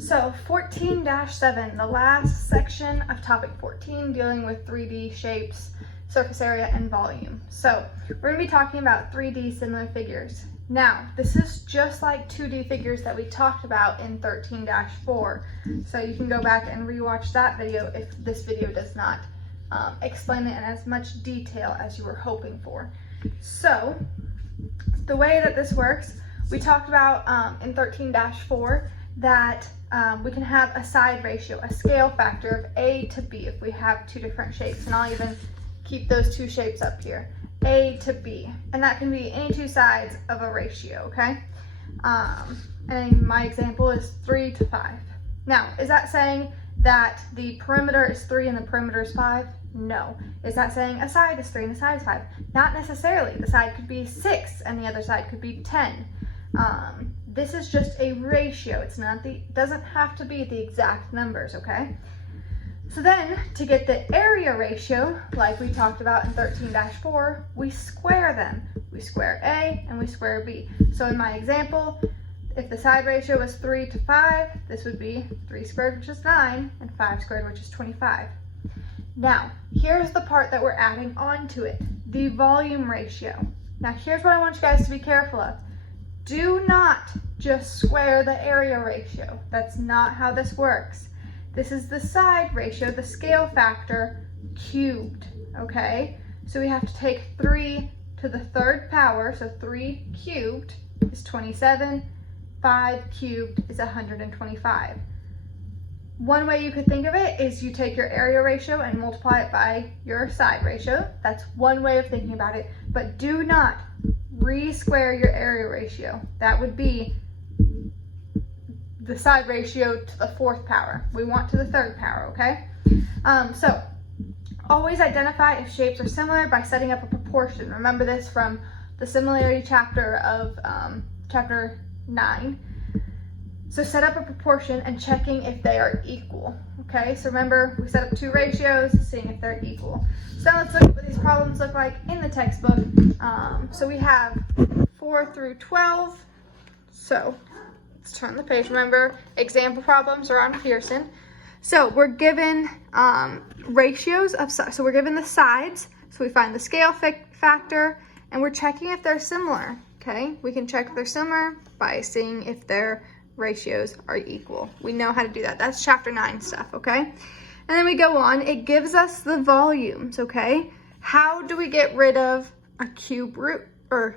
So 14-7, the last section of topic 14, dealing with 3D shapes, surface area, and volume. So we're going to be talking about 3D similar figures. Now, this is just like 2D figures that we talked about in 13-4. So you can go back and rewatch that video if this video does not explain it in as much detail as you were hoping for. So the way that this works, we talked about in 13-4 that we can have a side ratio, a scale factor of A to B if we have two different shapes. And I'll even keep those two shapes up here, A to B. And that can be any two sides of a ratio, okay? And my example is 3 to 5. Now, is that saying that the perimeter is 3 and the perimeter is 5? No. Is that saying a side is 3 and a side is 5? Not necessarily. The side could be 6 and the other side could be 10. This is just a ratio. It's not doesn't have to be the exact numbers, okay? So then, to get the area ratio, like we talked about in 13-4, we square them. We square A and we square B. So in my example, if the side ratio was 3 to 5, this would be 3 squared, which is 9, and 5 squared, which is 25. Now, here's the part that we're adding on to it, the volume ratio. Now, here's what I want you guys to be careful of. Do not just square the area ratio. That's not how this works. This is the side ratio, the scale factor, cubed, okay? So we have to take 3 to the third power, so 3 cubed is 27, 5 cubed is 125. One way you could think of it is you take your area ratio and multiply it by your side ratio. That's one way of thinking about it, but do not re-square your area ratio. That would be the side ratio to the fourth power. We want to the third power, okay? So always identify if shapes are similar by setting up a proportion. Remember this from the similarity chapter of chapter 9. So set up a proportion and checking if they are equal, okay? So remember, we set up two ratios, seeing if they're equal. So let's look at what these problems look like in the textbook. So we have 4 through 12. So let's turn the page. Remember, example problems are on Pearson. So we're given ratios of sides. So we're given the sides. So we find the scale factor, and we're checking if they're similar, okay? We can check if they're similar by seeing if their ratios are equal. We know how to do that. That's chapter 9 stuff, okay? And then we go on. It gives us the volumes, okay? How do we get rid of a cube root, a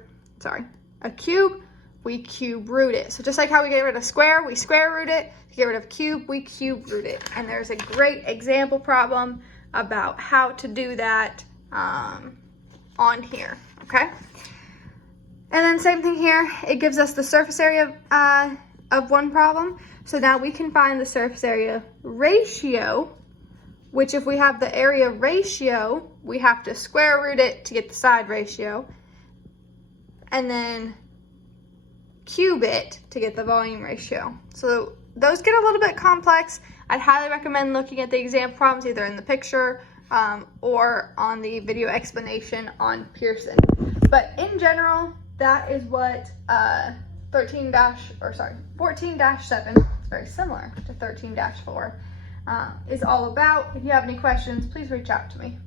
cube? We cube root it. So just like how we get rid of square, we square root it. To get rid of cube, we cube root it. And there's a great example problem about how to do that on here, okay? And then same thing here. It gives us the surface area of one problem. So now we can find the surface area ratio, which if we have the area ratio, we have to square root it to get the side ratio, and then cube it to get the volume ratio. So those get a little bit complex. I'd highly recommend looking at the example problems either in the picture or on the video explanation on Pearson. But in general, that is what 14-7, it's very similar to 13-4, is all about. If you have any questions, please reach out to me.